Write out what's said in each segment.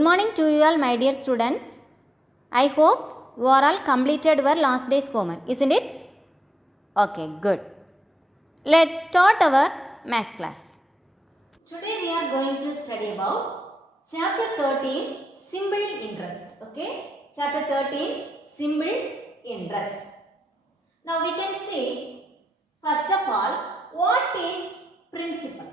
Good morning to you all, my dear students. I hope you are all completed your last day's homework, isn't it? Okay, good. Let's start our maths class. Today we are going to study about chapter 13, simple interest. Okay, chapter 13, simple interest. Now we can see, first of all, what is principal?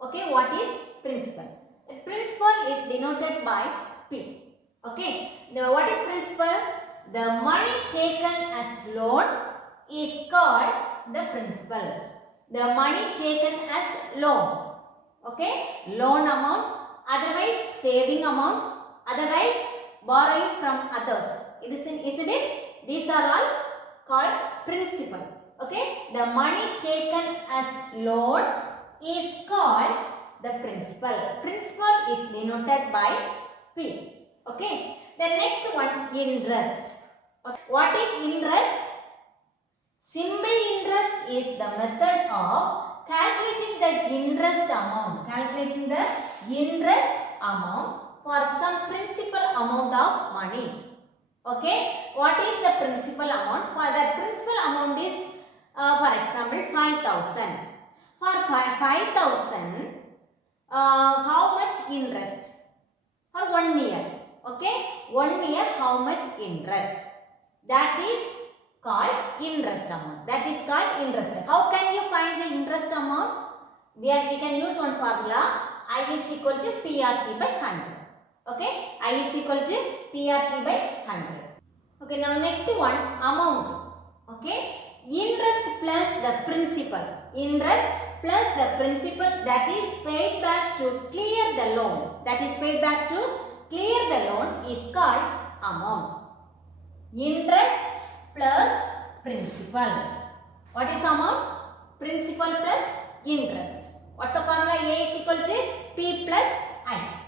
Okay, what is principal? The principal is denoted by P. Okay, what is principal? The money taken as loan is called the principal. The money taken as loan. Okay, loan amount, otherwise saving amount, otherwise borrowing from others. Isn't it? These are all called principal. Okay, the money taken as loan is called the principal. Principal is denoted by P. Okay, the next one, interest. Okay. What is interest? Simple interest is the method of calculating the interest amount. Calculating the interest amount for some principal amount of money. Okay, what is the principal amount? For the principal amount is, for example, 5,000. For 5,000, how much interest? For 1 year. Okay, 1 year, how much interest? That is called interest amount. That is called interest. How can you find the interest amount? We can use one formula. I is equal to PRT by 100. Okay, I is equal to PRT by 100. Okay, now next one, amount. Okay, interest plus the principal. Interest plus the principal that is paid back to clear the loan. That is paid back to clear the loan is called amount. Interest plus principal. What is amount? Principal plus interest. What's the formula? A is equal to P plus I.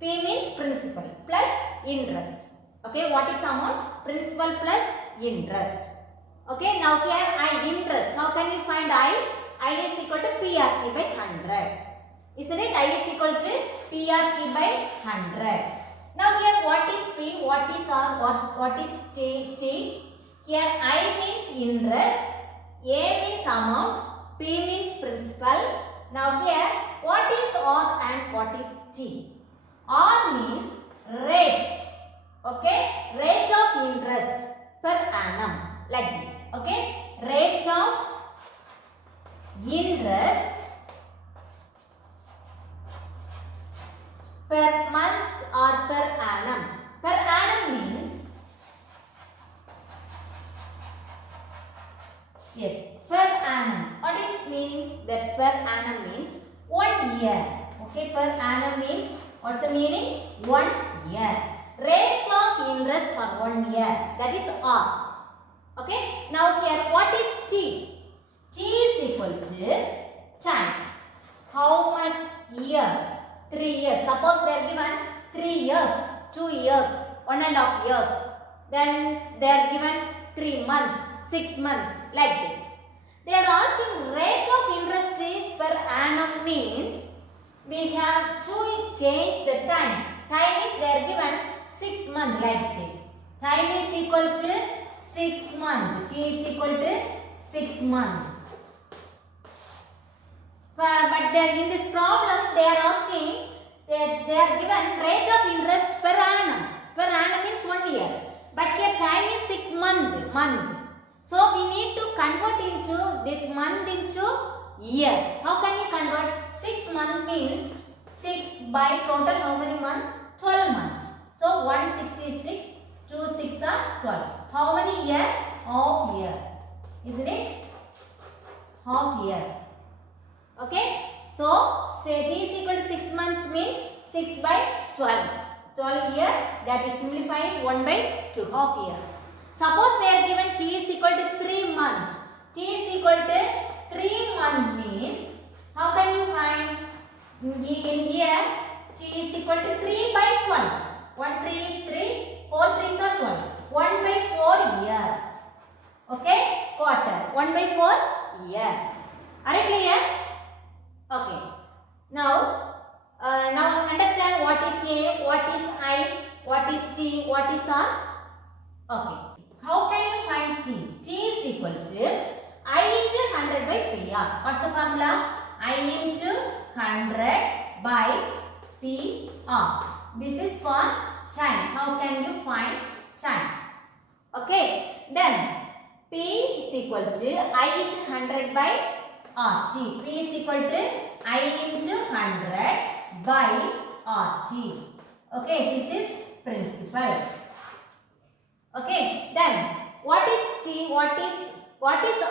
P means principal plus interest. Okay, what is amount? Principal plus interest. Okay, now here I, interest. How can you find I? I is equal to PRT by 100. Isn't it? I is equal to PRT by 100. Now here what is P? What is R? What is T? Here I means interest, A means amount, P means principal. Now here what is R and what is T? R means rate. Okay, rate of interest per annum, like this. Okay, rate of interest per month or per annum. Per annum means, yes, per annum. What is mean that per annum means 1 year. Okay, per annum means, what's the meaning? 1 year. Rate of interest for 1 year, that is R. Okay, now here what is T? T is equal to time. How much year? 3 years. Suppose they are given 3 years, 2 years, 1.5 years. Then they are given 3 months, 6 months, like this. They are asking rate of interest is per annum means we have to change the time. Time is they are given 6 months, like this. Time is equal to 6 months. T is equal to 6 months. But in this problem they are asking that they are given rate of interest per annum. Per annum means 1 year. But here time is 6 month. So we need to convert into this month into year. How can you convert? 6 months means 6 by total how many months? 12 months. So 166, 2 6 are 12. How many year? Half year. Isn't it? Half year. Okay. So say T is equal to 6 months means 6 by 12. 12 year, that is simplified 1 by 2, half year. Suppose they are given T is equal to 3 months. T is equal to 3 months means, how can you find in here? T is equal to 3 by 12. 1 3 is 3, 4 3s are 12. 1 by 4 year. Okay, quarter. 1 by 4 year. Are you clear? Okay. Now understand understand what is A, what is I, what is T, what is R? Okay. How can you find T? T is equal to I into 100 by PR. What's the formula? I into 100 by PR. This is for time. How can you find time? Okay. Then P is equal to I into 100 by RT. P is equal to I into 100 by RT. Okay. This is principal. Okay. Then what is T? What is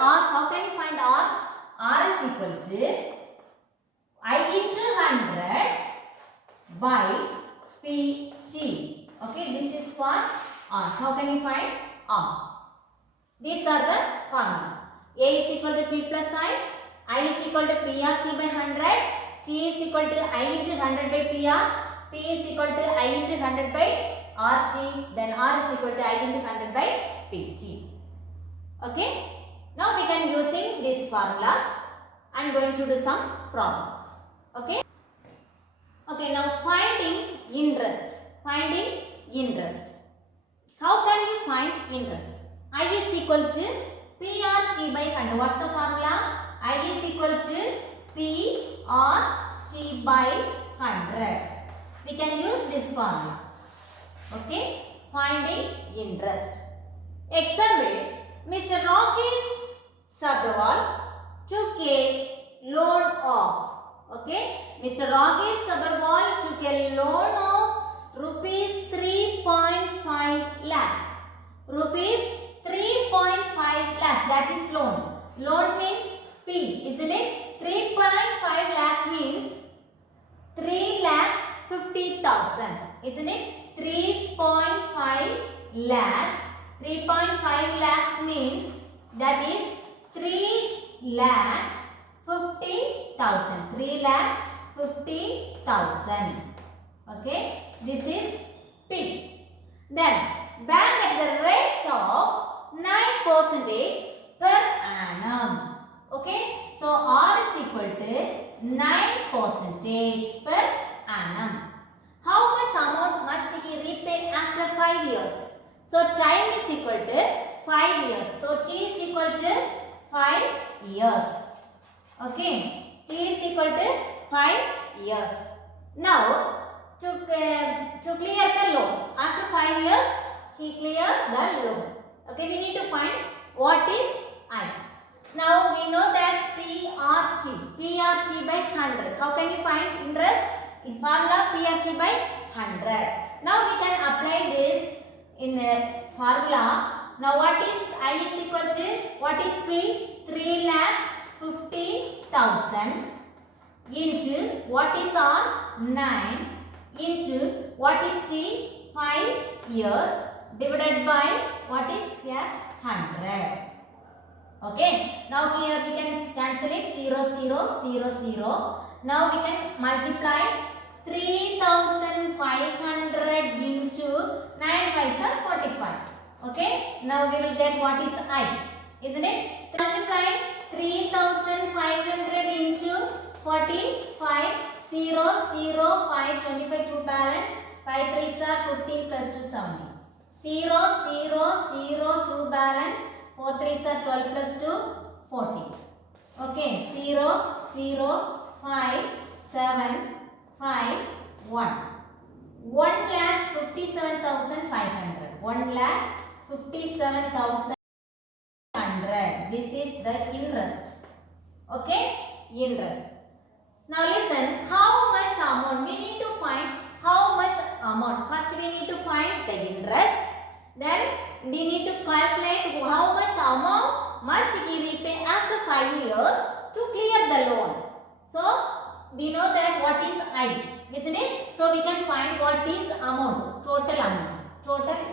R? How can you find R? R is equal to I into 100 by PG. Okay, this is for R. How can you find R? These are the formulas. A is equal to P plus I is equal to PRT by 100, T is equal to I into 100 by PR, P is equal to I into 100 by RT, then R is equal to I into 100 by PG. Okay. Now we can using these formulas. I am going to do some problems. Okay. Okay. Now finding interest. Finding interest. How can you find interest? I is equal to PRT by 100. What's the formula? I is equal to PRT by 100. We can use this formula. Okay. Finding interest. Example. Mr. Rakesh Sabharwal took a loan of, okay, Mr. Rakesh Sabharwal took a loan of rupees 3.5 lakh. Rupees 3.5 lakh, that is loan. Loan means P, isn't it? 3.5 lakh means 3,50,000, isn't it? 3.5 lakh. 3.5 lakh means that is 3,50,000. 3,50,000. Okay, this is P. Then bank at the rate of 9% per annum. Okay, so R is equal to 9% per annum. How much amount must he repay after 5 years? So time is equal to 5 years. So T is equal to 5 years. Okay. T is equal to 5 years. Now to clear the loan. After 5 years he cleared the loan. Okay. We need to find what is I. Now we know that PRT by 100. How can you find interest? In formula PRT by 100. Now we can apply this in a formula. Now what is I is equal to, what is P? 3,50,000 into what is R? 9 into what is T? 5 years divided by what is here? 100. Okay. Now here we can cancel it, 0, 0, 0, 0. Now we can multiply 3,500 into 9 5s are 45. Okay. Now we will get what is I, isn't it? Multiply 3,500 into 45, 0, 0, 5, 25, 2 balance, 5 3s are 15 plus 2 17. 0, 0, 0, 2 balance, 4 3s are 12 plus 2, 14. Okay. 0, 0, 5, 7, 5, 1. 1,57,500. 1,57,500. This is the interest. Okay? Interest. Now listen, how much amount? We need to find how much amount. First we need to find the interest. Then we need to calculate how much amount must he repay after 5 years to clear the loan. So we know that what is I, isn't it? So we can find what is amount, total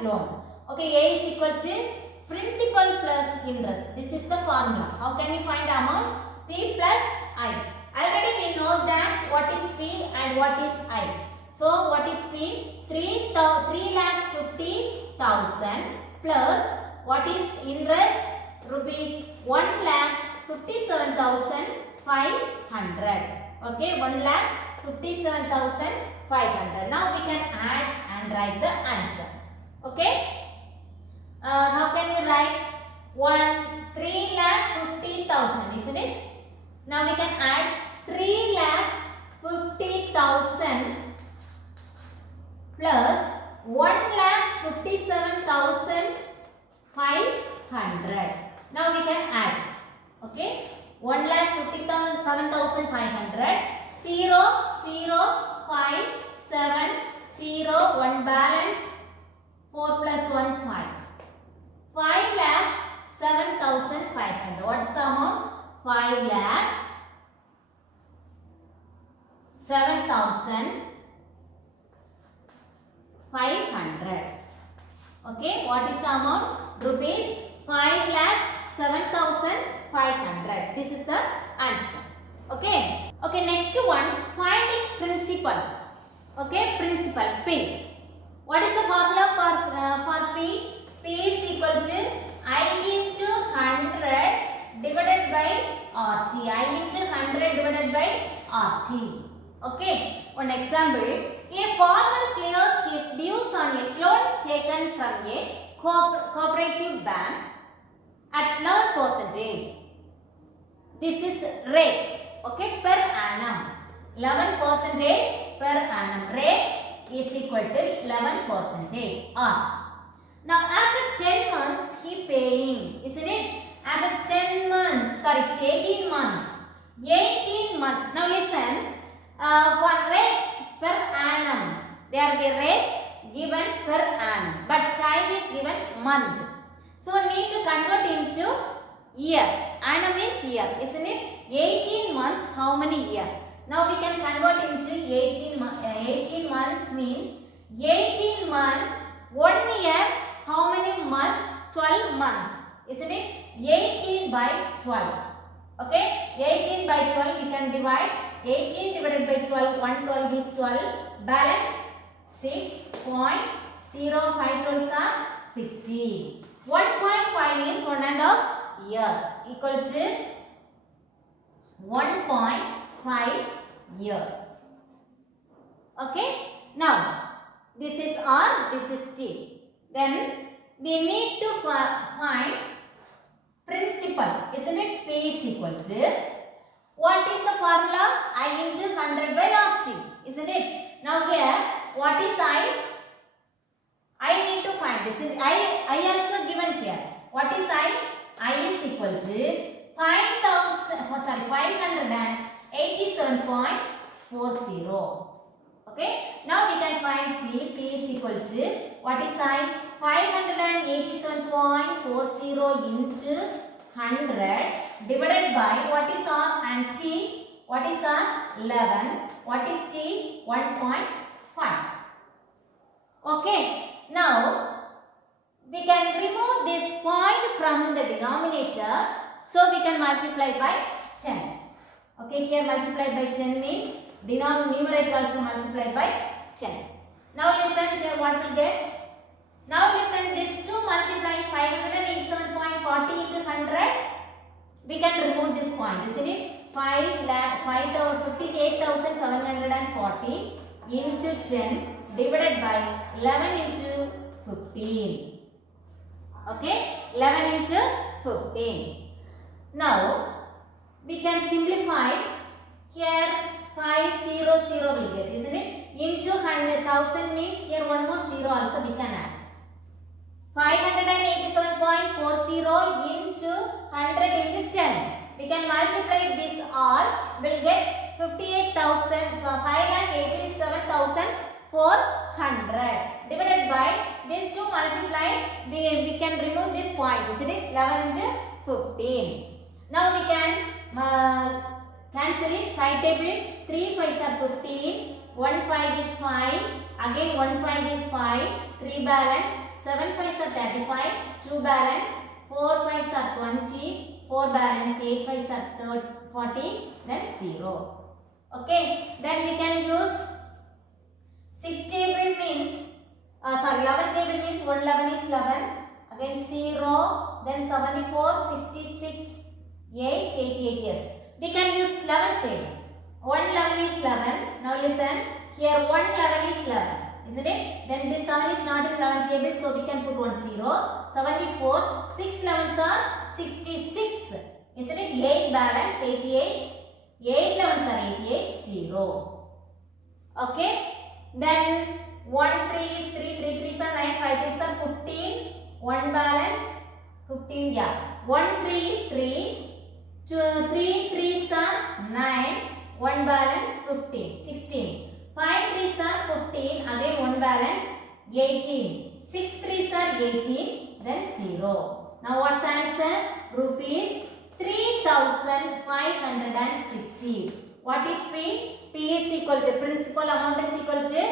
loan. Okay, A is equal to principal plus interest. This is the formula. How can we find amount? P plus I. Already we know that what is P and what is I. So what is P? 3,50,000 plus what is interest? Rupees 1,57,500. Okay, 1,57,500. 500. Now we can add and write the answer. Okay. How can you write? 3,50,000, isn't it? Now we can add 3,50,000 plus 1,57,500. Now we can add. Okay. 1,57,500. 0, 0, 5, 7, 0, 1 balance. 4 plus 1, 5. 5,07,500. What's the amount? 5,07,500. Okay, what is the amount? Rupees 5,07,500. This is the answer. Okay. Okay, next one, finding principal. Okay, principal, P. What is the formula for P? P is equal to I into 100 divided by RT. I into 100 divided by RT. Okay. One example. A farmer clears his dues on a loan taken from a cooperative bank at 11%. This is rate. Okay, per annum. 11% per annum. Rate is equal to 11%. R. Now after 10 months he paying, isn't it? After 10 months, sorry, 18 months. 18 months. Now listen, for rate per annum, there will be rate given per annum, but time is given month. So need to convert into year. Annum is year, isn't it? 18 months, how many year? Now we can convert into 18 months means 18 months, 1 year, how many months? 12 months, isn't it? 18 by 12. Okay, 18 by 12 we can divide. 18 divided by 12, 112 is 12. Balance 6.05 12s are 60. 1.5 means 1.5 year equal to 1.5 year. Okay. Now this is R, this is T. Then we need to find principal, isn't it? P is equal to, what is the formula? I into 100 by RT, isn't it? Now here, what is I? I need to find this. I also given here. What is I? I is equal to 587.40. Okay. Now we can find P. P is equal to, what is I? 587.40 into 100 divided by, what is R and T? What is R? 11. What is T? 1.5. Okay. Now we can remove this point from the denominator, so we can multiply by 10. Okay, here multiply by 10 means numerator also multiply by 10. Now listen here, what will get? Now listen, this 2 multiply 587.40 into 100. We can remove this point, isn't it? 58,740 into 10 divided by 11 into 15. Okay, 11 into 15. Now we can simplify. Here 500 will get, isn't it? Into 100,000 means here one more 0 also we can add. 587.40 into 100 into 10. We can multiply this all, will get 58,000. So 5,87,400 divided by this 2 multiply. We can remove this point, isn't it? 11 into 15. Now we can cancel it. 5 table, 3 5s are 15. 1 5 is 5. Again 1 5 is 5. 3 balance. 7 5s are 35. 2 balance. 4 5s are 20. 4 balance. 8 5s are 40. Then 0. Okay. Then we can use 6 table means, 11 table means 111 is 11. Again 0. Then 74, 66, 8, 88, yes. We can use 11 table. 111 is 11. Now listen. Here 1 level is 11, isn't it? Then this 7 is not in 11 table, so we can put 1 0. 74, 6 11s are 66, isn't it? 8 balance 88, 8 11s are 88, 0. Okay, then 1 3 is 3, 3 3s are 9, 5 3s are 15, 1 balance 15, yeah. 1 3 is 3, 3 3s are 9, 1 balance 15, 16. 5 3s are 15, again 1 balance 18. 6 3s are 18, then 0. Now what's the answer? Rupees 3,560. What is P? P is equal to, principal amount is equal to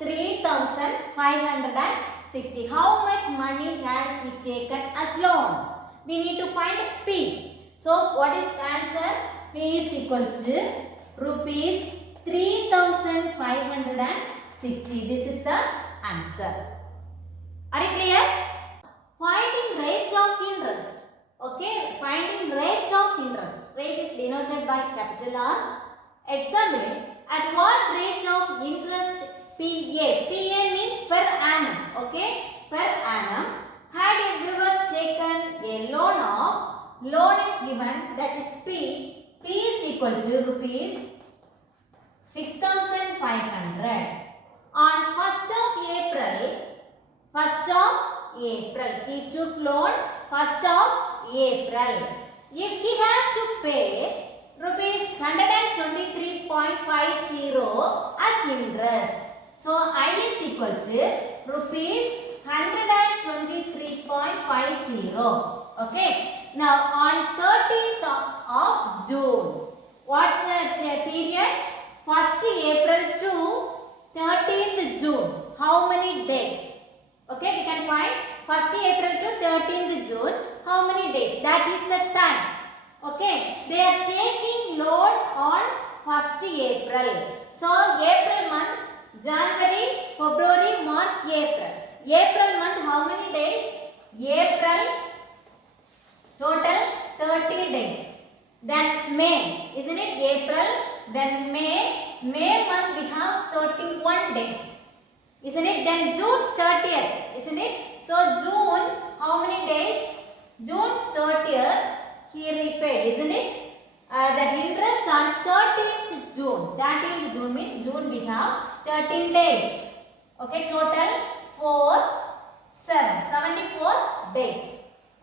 3,560. How much money had he taken as loan? We need to find P. So what is the answer? P is equal to rupees 3,560. This is the answer. Are you clear? Finding rate of interest. Okay, finding rate of interest. Rate is denoted by capital R. Example, at what rate of interest PA? PA means per annum. Okay, per annum. Had a viewer taken a loan is given, that is P. P is equal to rupees 6,500. On 1st of April, he took loan 1st of April. If he has to pay rupees 123.50 as interest, so I is equal to rupees 123.50. Okay. Now on 13th of June, what's the period? 1st April to 13th June. How many days? Okay, we can find 1st April to 13th June. How many days? That is the time. Okay, they are taking loan on 1st April. So April month, January, February, March, April. April month, how many days? April, total 30 days. Then May, isn't it? April, then May. May month we have 31 days. Isn't it? Then June 30th, isn't it? So June, how many days? June 30th, he repaid, isn't it? That interest on 13th June. 13th June means June we have 13 days. Okay, total 74 days.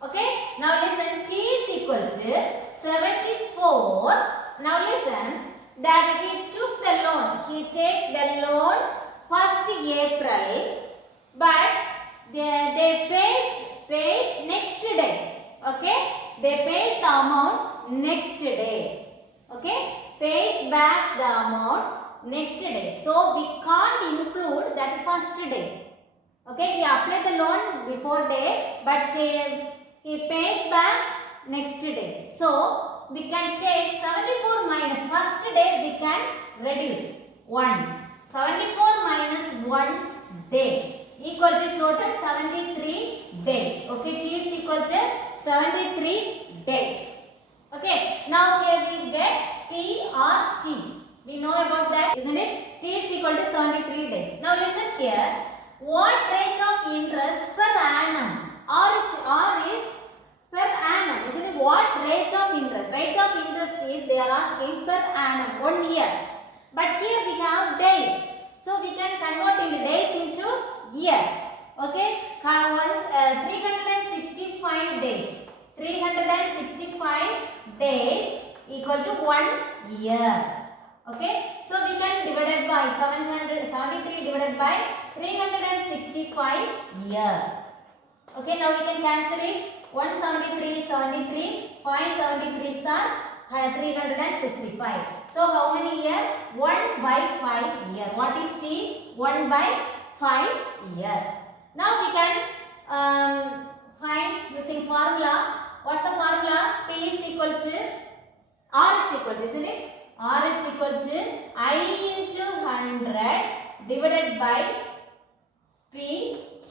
Okay, now listen, T is equal to 74. Now listen, that he took the loan. He take the loan 1st April, but they pays next day. Okay, they pays the amount next day. Okay, pays back the amount next day. So we can't include that first day. Okay, he applied the loan before day, but he pays back next day. So we can take 74 minus first day, we can reduce 1. 74 minus 1 day equal to total 73 days. Okay, T is equal to 73 days. Okay, now here we get PRT. We know about that, isn't it? T is equal to 73 days. Now listen here. What rate of interest per annum? R is per annum, isn't it? What rate of interest? Rate of interest is, they are asking per annum, 1 year. But here we have days. So we can convert into days into year. Okay, 365 days. 365 days equal to 1 year. Okay, so we can divide it by 773 divided by 365 year. Okay, now we can cancel it. 173 is 73, 573 are 365. So how many year? 1 by 5 year. What is T? 1 by 5 year. Now we can find using formula. What's the formula? P is equal to R is equal to, isn't it? R is equal to I into 100 divided by PT.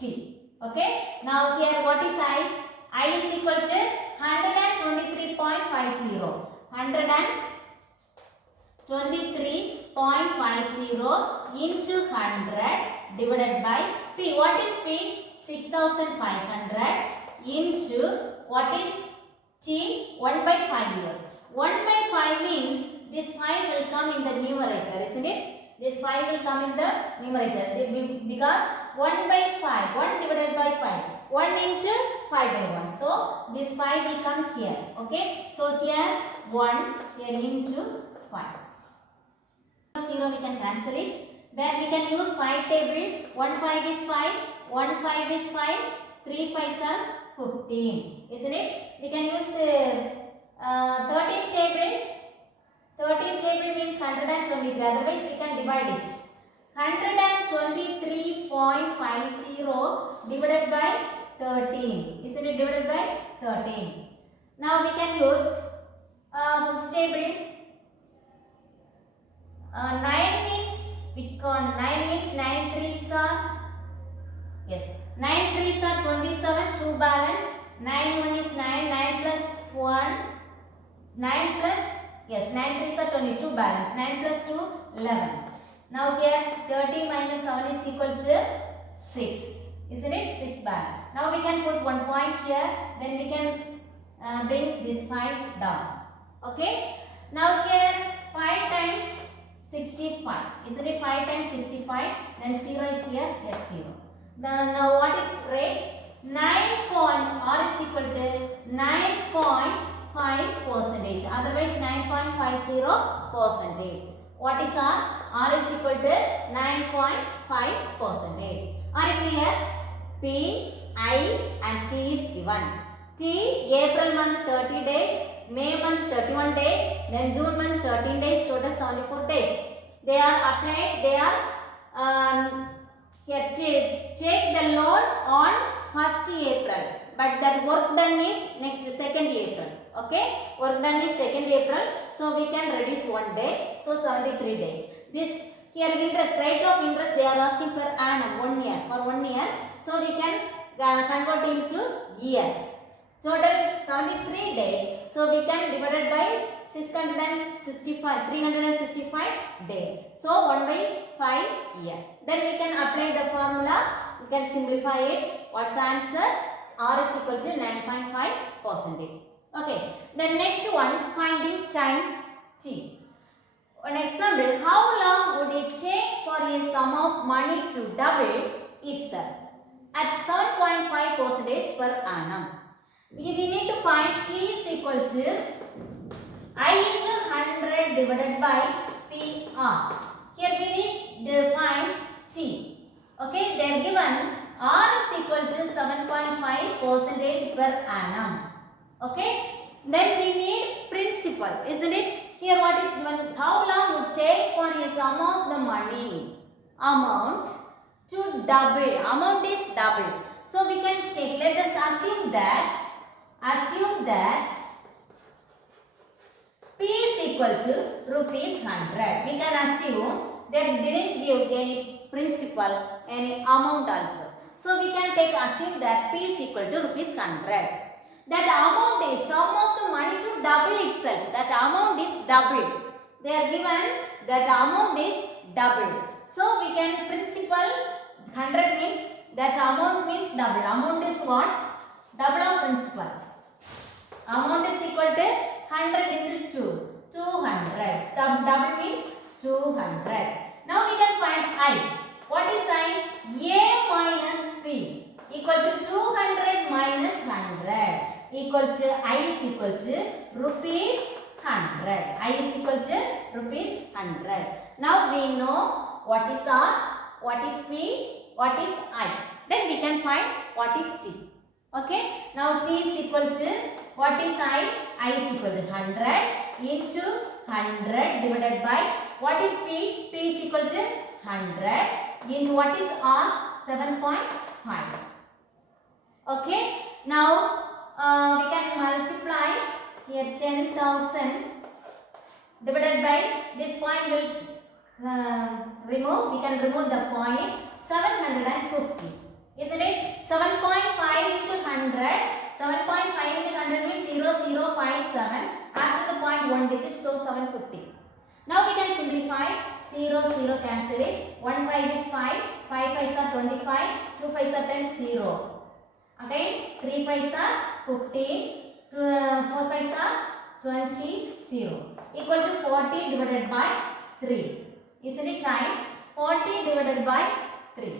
Okay. Now here what is I? I is equal to 123.50. 123.50. into 100 divided by P. What is P? 6500 into what is T? 1 by 5 years. 1 by 5 means this 5 will come in the numerator, isn't it? This 5 will come in the numerator because 1 by 5, 1 divided by 5, 1 into 5 by 1. So this 5 will come here. Okay. So here 1, here into 5. 0 we can cancel it. Then we can use 5 table. 1 5 is 5, 1 5 is 5, 3 5s are 15. Isn't it? We can use 13 table. 13 table means 123. Otherwise we can divide it. 123.50 divided by 13. Isn't it divided by 13? Now we can use which table? 9 means 9 3s are, yes, 9 3s are 27, 2 balance, 9 1 is 9, 9 plus 1, 9 plus, yes, 9 3s are 22 balance, 9 plus 2, 11. Now here 30 minus 7 is equal to 6, isn't it? 6 balance. Now we can put 1 point here, then we can bring this 5 down. Okay. Now here 5 times 65. Isn't it 5 times 65? Then 0 is here, yes 0. Now what is rate? 9 point, R is equal to 9.5%. Otherwise 9.50%. What is R? R is equal to 9.5%. Are you clear? P, I and T is given. T, April month 30 days, May month 31 days, then June month 13 days, total 74 days. They are applied, they are here take the loan on 1st April, but that work done is next 2nd April. Okay, work done is 2nd April, so we can reduce 1 day, so 73 days. This here interest, rate of interest they are asking per annum, 1 year, for 1 year, so we can convert into year. Total 73 days, so we can divide it by 365 days. So 1 by 5 year. Then we can apply the formula, we can simplify it. What's the answer? R is equal to 9.5%. Okay, the next one, finding time T. An example, how long would it take for a sum of money to double itself at 7.5% per annum? We need to find T is equal to I into 100 divided by PR. Here we need to find T. Okay, they are given R is equal to 7.5% per annum. Okay, then we need principal, isn't it? Here what is given? How long would take for a sum of the money amount to double? Amount is double. So we can take, let us assume that P is equal to rupees 100. We can assume they didn't give any principal, any amount also. So we can assume that P is equal to rupees 100. That amount is sum of the money to double itself. That amount is doubled. They are given that amount is doubled. So we can principal 100 means that amount means double. Amount is what? Double of principal. Amount is equal to 100 into 200. Double means 200. Now we can find I. What is I? A minus P equal to 200 minus 100 equal to I is equal to rupees 100. I is equal to rupees 100. Now we know what is R, what is P, what is I. Then we can find what is T. Okay. Now T is equal to what is I? I is equal to 100 into 100 divided by what is P? P is equal to 100 in what is R? 7.5. Okay. Now we can multiply here 10,000 divided by this point will remove. We can remove the point 750. Isn't it? 7.5 into 100. 7.5 into 100 means 0057. After the point 1 digit, so 750. Now we can simplify 0, 0 cancel it. 1 5 is 5. 5 5s are 25. 2 5s are 10, 0. Again 3 5s are 15. 4 5s are 20, 0. Equal to 40 divided by 3. Isn't it time? 40 divided by 3.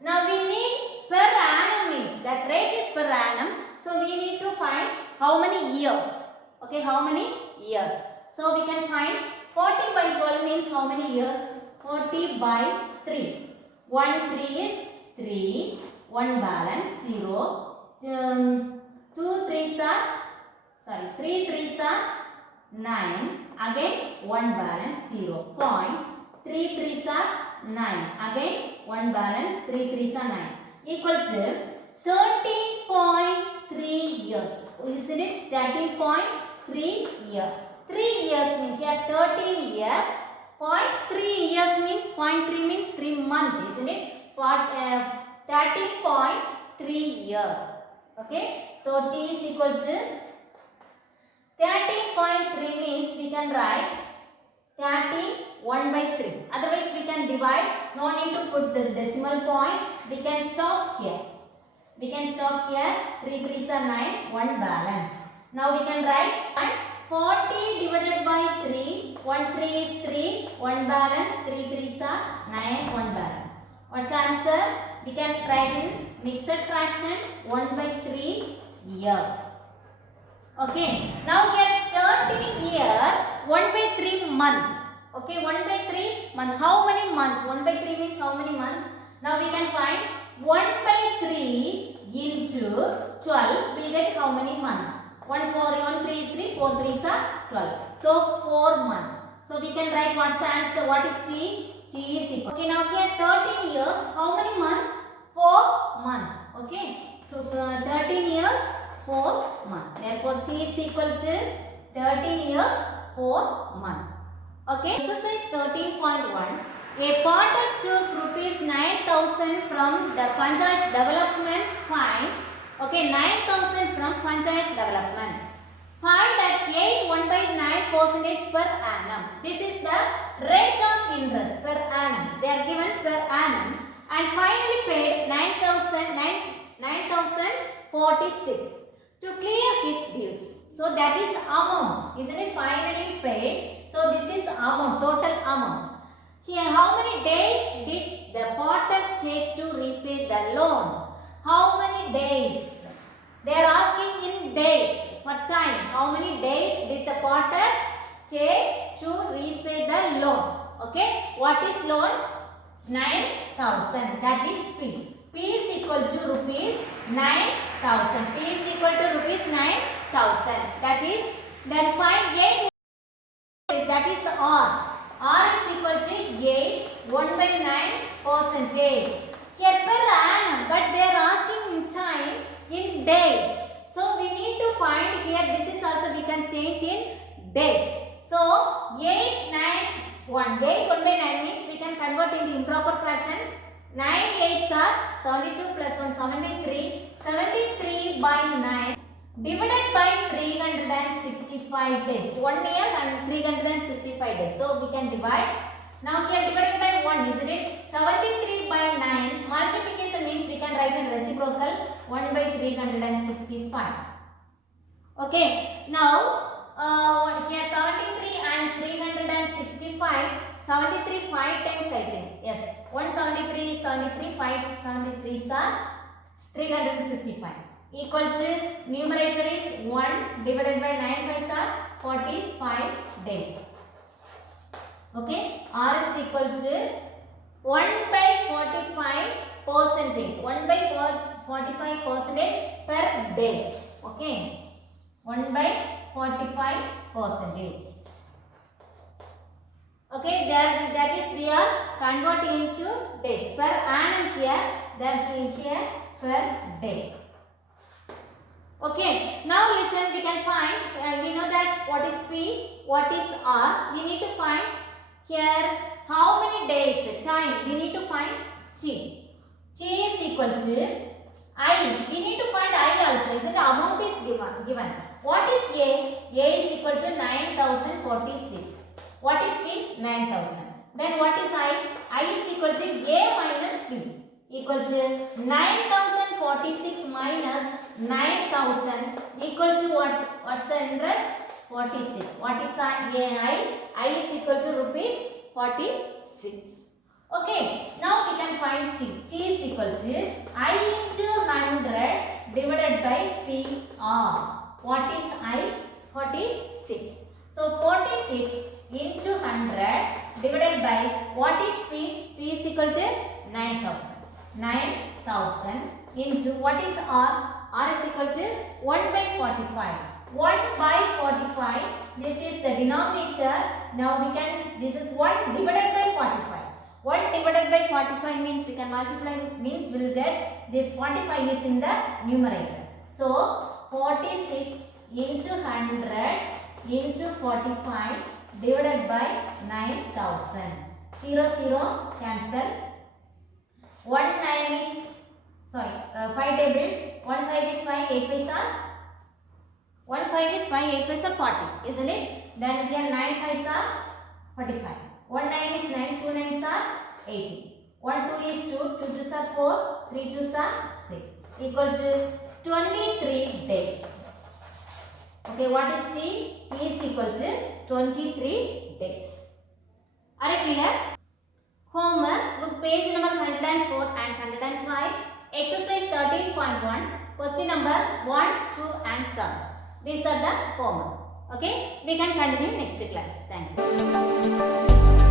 Now we need per annum means that rate is per annum. So we need to find how many years. Okay, how many years? So we can find 40 by 12 means how many years? 40 by 3. 1 3 is 3. 1 balance 0. 2 3s are 3 3s are 9. Again 1 balance 0. Point. 3 3s are 9. Again 1 balance 3 3s are 9. Equal to 13.3 years. Isn't it? 13.3 year. 3 years means here 13 year. 0.3 years means 0.3 means 3 months. Isn't it? 13.3 year. Okay. So T is equal to 13.3 means we can write 1 by 3. Otherwise we can divide. No need to put this decimal point. We can stop here. 3 3s are 9. 1 balance. Now we can write 40 divided by 3. 1 3 is 3. 1 balance. 3 3s are 9. 1 balance. What's the answer? We can write in mixed fraction 1 by 3 year. Okay. Now here 13 year 1 by 3 month. Okay, 1 by 3 month. How many months? 1 by 3 means how many months? Now we can find 1 by 3 into 12. We'll get how many months? 1 3 is 3. 4 3s are 12. So 4 months. So we can write what's the answer? What is T? T is equal. Okay, now here 13 years. How many months? 4 months. Okay. So 13 years, 4 months. Therefore T is equal to 13 years, 4 months. Okay. Exercise 13.1. A potter took rupees 9,000 from the Panchayat Development Fund. Okay, 9,000 from Panchayat Development. Find that 8 1 by 9% per annum. This is the rate of interest per annum. They are given per annum. And finally paid 9,046 to clear his dues. So that is amount. Isn't it? Finally paid. So this is amount, total amount. Here, how many days did the potter take to repay the loan? How many days? They are asking in days for time. How many days did the potter take to repay the loan? Okay. What is loan? 9,000. That is P. P is equal to rupees 9,000. P is equal to rupees 9,000. That is, then find 8. That is R. R is equal to 8 1 by 9%. Here per annum, but they are asking in time in days. So we need to find here, this is also we can change in days. So 8 9 1. 8 1 by 9 means we can convert into improper fraction. 9 8s are 72 plus 1 73. 73 by 9 divided by 365 days. 1 year and 365 days. So we can divide. Now here divided by 1, isn't it? 73 by 9. Multiplication means we can write in reciprocal 1 by 365. Okay. Now here 73 and 365. 73 5 times I think. Yes. 173 is 73. 5 73s are 365. Equal to numerator is 1 divided by 9 5s are 45 days. Okay. R is equal to 1 by 45%. 1 by 45% per days. Okay. 1 by 45%. Okay, that is we are converting into days. Per annum here, then here per day. Okay, now listen, we can find, we know that what is P, what is R. We need to find here how many days, time. We need to find T. T is equal to I. We need to find I also. Isn't the amount is given. What is A? A is equal to 9,046. What is P? 9,000. Then what is I? I is equal to A minus B equal to 9046 minus 9000 equal to what? What's the interest? 46. What is I? I is equal to rupees 46. Okay, now we can find T. T is equal to I into 100 divided by PR. What is I? 46. So 46 into 100 divided by what is P? P is equal to 9000. 9000 into what is R? R is equal to 1 by 45. 1 by 45. This is the denominator. Now we can, this is 1 divided by 45. 1 divided by 45 means we can multiply, means we will get this 45 is in the numerator. So 46 into 100 into 45 divided by 9000. 0 0 cancel. 1 9 is, sorry, 5 table. 1 5 is 5, 8 paisa. 1 5 is 5, 8 paisa 40, isn't it? Then here 9 paisa 45. 1 9 is 9, 2 9s are 18. 1 2 is 2, 2 2s are 4, 3 2s are 6. Equal to 23 days. Okay, what is T? T is equal to 23 days. Are you clear? Homework, book page number 104 and 105. Exercise 13.1. Question number 1, 2 and 7. These are the homework. Okay, we can continue next class. Thank you.